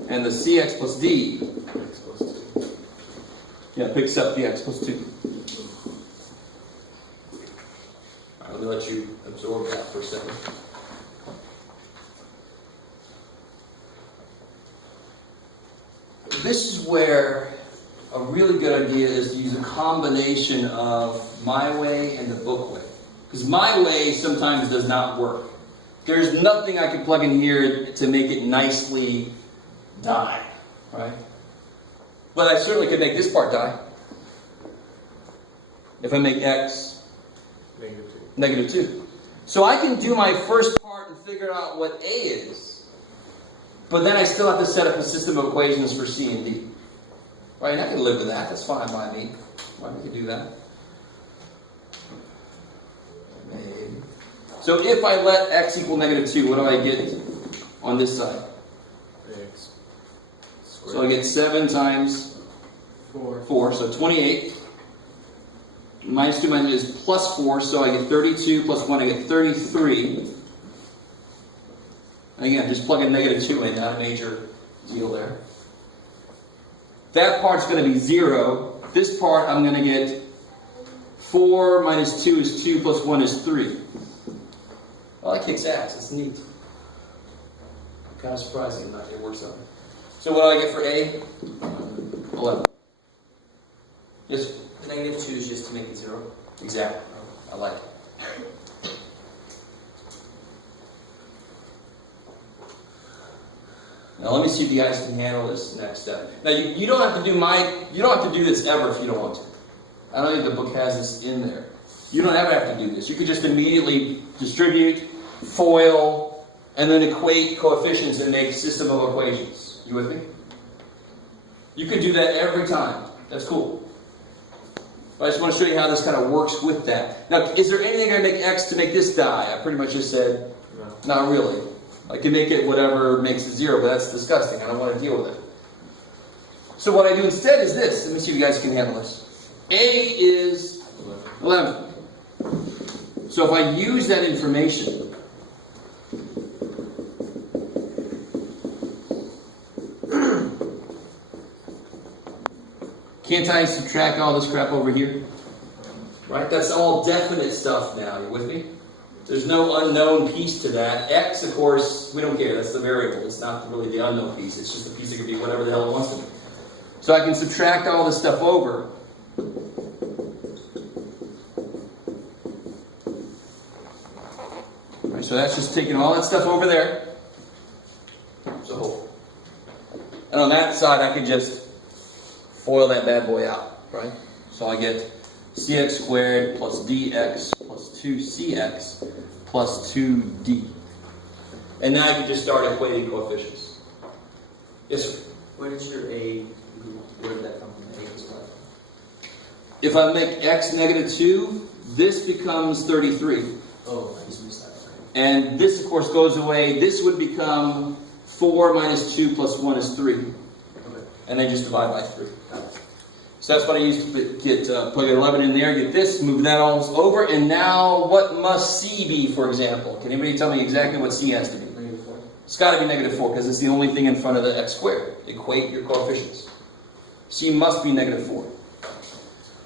And the Cx plus D picks up the x plus 2. I'll let you absorb that for a second. This is where a really good idea is to use a combination of my way and the book way. Because my way sometimes does not work. There's nothing I can plug in here to make it nicely die, right? But I certainly could make this part die. If I make x negative 2. So I can do my first part and figure out what a is. But then I still have to set up a system of equations for C and D. Right, and I can live with that. That's fine by me. Right, we can do that. Maybe. So if I let x equal negative 2, what do I get on this side? X squared. So I get 7 times 4, so 28. Minus 2 minus is plus 4, so I get 32 plus 1, I get 33. And again, just plug in negative 2 in, not a major deal there. That part's going to be 0. This part, I'm going to get 4 minus 2 is 2 plus 1 is 3. Well, that kicks ass. It's neat. Kind of surprising, but it works out. So what do I get for A? 11. Yes? The negative 2 is just to make it 0. Exactly. I like it. Now let me see if you guys can handle this next step. Now you don't have to do this ever if you don't want to. I don't think the book has this in there. You don't ever have to do this. You could just immediately distribute, FOIL, and then equate coefficients and make a system of equations. You with me? You can do that every time. That's cool. But I just want to show you how this kind of works with that. Now, is there anything I make x to make this die? I pretty much just said, No. not really. I can make it whatever makes it 0, but that's disgusting. I don't want to deal with it. So what I do instead is this. Let me see if you guys can handle this. A is 11. So if I use that information, can't I subtract all this crap over here? Right? That's all definite stuff now. You with me? There's no unknown piece to that. X, of course, we don't care. That's the variable. It's not really the unknown piece. It's just a piece that could be whatever the hell it wants to be. So I can subtract all this stuff over. Right, so that's just taking all that stuff over there. So, and on that side, I could just FOIL that bad boy out, right? So I get cx squared plus dx plus 2cx plus 2d. And now I can just start equating coefficients. Yes, sir? Where did your A, where did that come from? A is what? If I make x -2, this becomes 33. Oh, I just missed that. Okay. And this, of course, goes away. This would become 4 minus 2 plus 1 is 3. Okay. And then just divide by 3. So that's what I used to get, plug an 11 in there, get this, move that all over, and now what must C be, for example? Can anybody tell me exactly what C has to be? -4. It's got to be -4, because it's the only thing in front of the x squared. Equate your coefficients. C must be -4.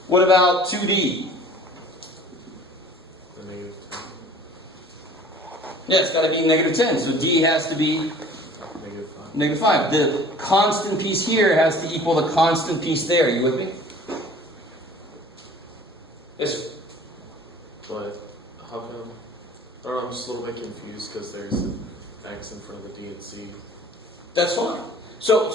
What about 2D? The -10. Yeah, it's got to be -10, so D has to be -5. The constant piece here has to equal the constant piece there. You with me? Yes, sir. But how come? I don't know, I'm just a little bit confused because there's an X in front of the D and C. That's fine. So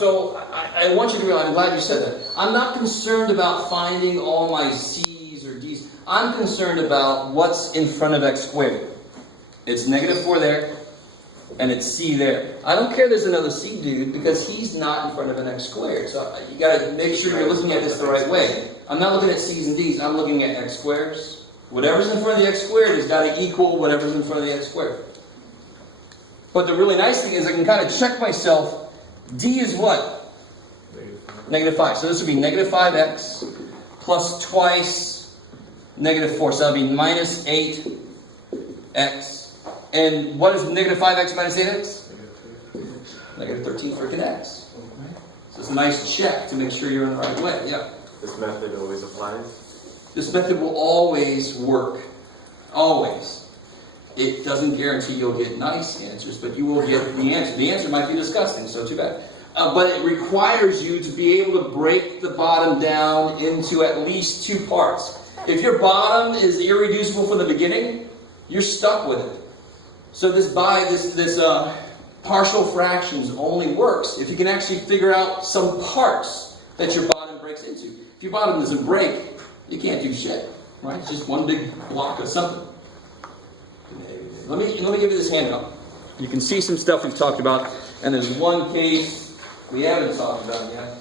I want you to realize, I'm glad you said that. I'm not concerned about finding all my C's or D's. I'm concerned about what's in front of x squared. It's -4 there, and it's C there. I don't care there's another C dude, because he's not in front of an x squared. So you got to make sure you're looking at this the right way. I'm not looking at C's and D's. I'm looking at x squares. Whatever's in front of the x squared has got to equal whatever's in front of the x squared. But the really nice thing is I can kind of check myself. D is what? -5. So this would be -5x plus twice -4. So that would be -8x. And what is -5x minus 8x? -13 freaking x. So it's a nice check to make sure you're in the right way. Yeah. This method always applies? This method will always work. Always. It doesn't guarantee you'll get nice answers, but you will get the answer. The answer might be disgusting, so too bad. But it requires you to be able to break the bottom down into at least 2 parts. If your bottom is irreducible from the beginning, you're stuck with it. So this partial fractions only works if you can actually figure out some parts that your bottom breaks into. If your bottom doesn't break, you can't do shit, right? It's just one big block of something. Let me give you this handout. You can see some stuff we've talked about, and there's one case we haven't talked about yet.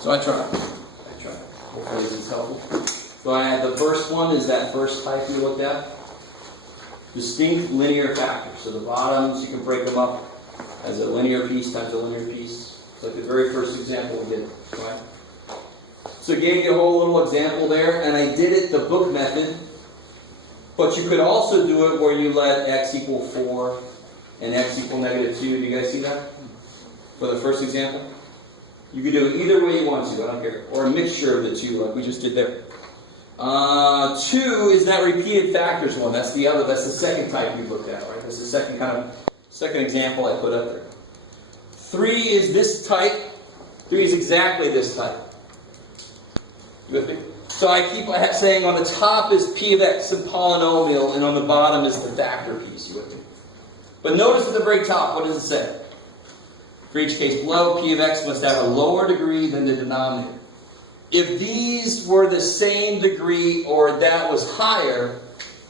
So I try. Hopefully this is helpful. So the first one is that first type we looked at. Distinct linear factors. So the bottoms, you can break them up as a linear piece times a linear piece. It's like the very first example we did. Right? So I gave you a whole little example there, and I did it the book method. But you could also do it where you let x equal 4 and x equal -2. Do you guys see that? For the first example? You can do it either way you want to, I don't care. Or a mixture of the two, like we just did there. 2 is that repeated factors one. That's the second type we looked at, right? That's the second example I put up there. 3 is this type. 3 is exactly this type. You with me? So I keep saying on the top is p of x, a polynomial, and on the bottom is the factor piece. You with me? But notice at the very top, what does it say? For each case below, p of x must have a lower degree than the denominator. If these were the same degree or that was higher,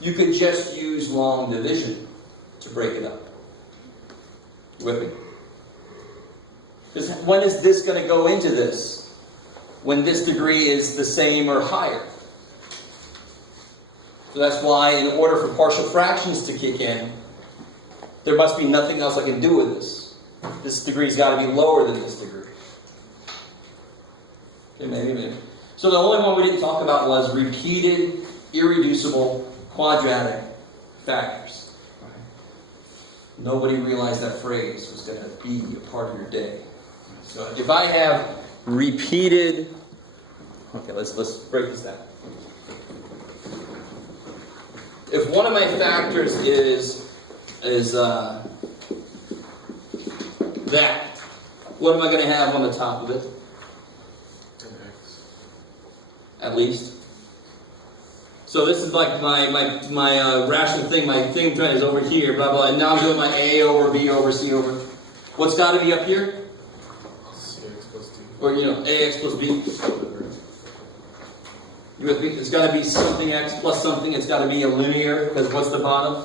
you could just use long division to break it up. You with me? When is this going to go into this? When this degree is the same or higher. So that's why in order for partial fractions to kick in, there must be nothing else I can do with this. This degree's got to be lower than this degree. Okay, maybe. So the only one we didn't talk about was repeated, irreducible, quadratic factors. Nobody realized that phrase was going to be a part of your day. So if I have repeated, okay, let's break this down. If one of my factors is that, what am I going to have on the top of it? An X. At least. So this is like my rational thing. My thing is over here, blah blah. And now I'm doing my A over B over C over. What's got to be up here? CX plus D. Or AX plus B. You with me? It's got to be something X plus something. It's got to be a linear, because what's the bottom?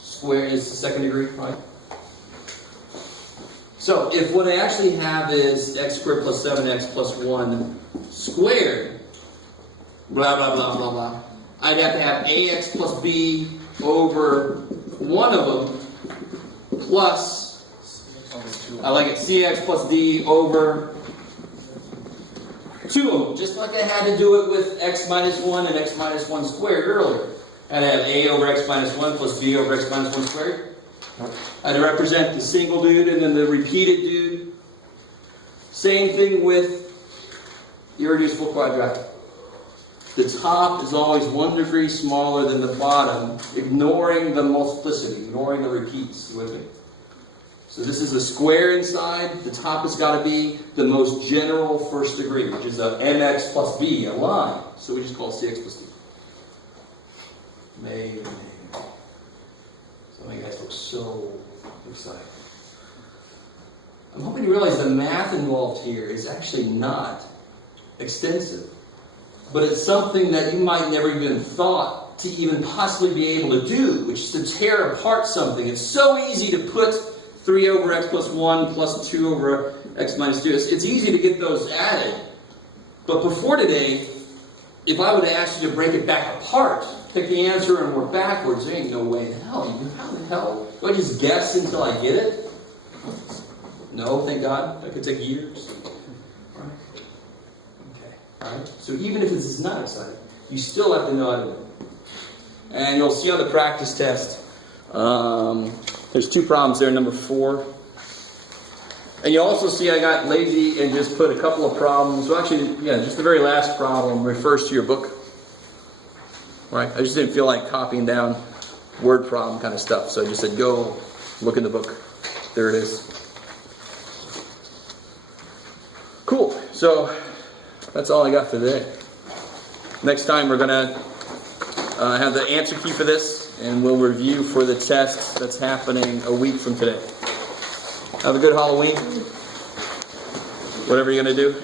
Square is the second degree, right? So if what I actually have is x squared plus 7x plus 1 squared, blah, blah, blah, blah, blah, I'd have to have ax plus b over one of them plus, I like it, cx plus d over two of them. Just like I had to do it with x minus 1 and x minus 1 squared earlier. I'd have a over x minus 1 plus b over x minus 1 squared. I'd represent the single dude and then the repeated dude. Same thing with irreducible quadratic. The top is always 1 degree smaller than the bottom, ignoring the multiplicity, ignoring the repeats. You with me? So this is a square inside. The top has got to be the most general first degree, which is a mx plus b, a line. So we just call it cx plus d. Maybe. Some of you guys look so excited. I'm hoping you realize the math involved here is actually not extensive. But it's something that you might never even thought to even possibly be able to do, which is to tear apart something. It's so easy to put 3 over x plus 1 plus 2 over x minus 2. It's easy to get those added. But before today, if I would have asked you to break it back apart, take the answer and work backwards, there ain't no way in hell. How the hell? Do I just guess until I get it? No, thank God. That could take years. Right? Okay. Alright? So even if this is not exciting, you still have to know how to do it. And you'll see on the practice test, there's 2 problems there, number 4. And you'll also see I got lazy and just put a couple of problems. Well, actually, yeah, just the very last problem refers to your book. Right? I just didn't feel like copying down word problem kind of stuff. So I just said, go look in the book. There it is. Cool. So that's all I got for today. Next time we're going to have the answer key for this, and we'll review for the test that's happening a week from today. Have a good Halloween. Whatever you're going to do.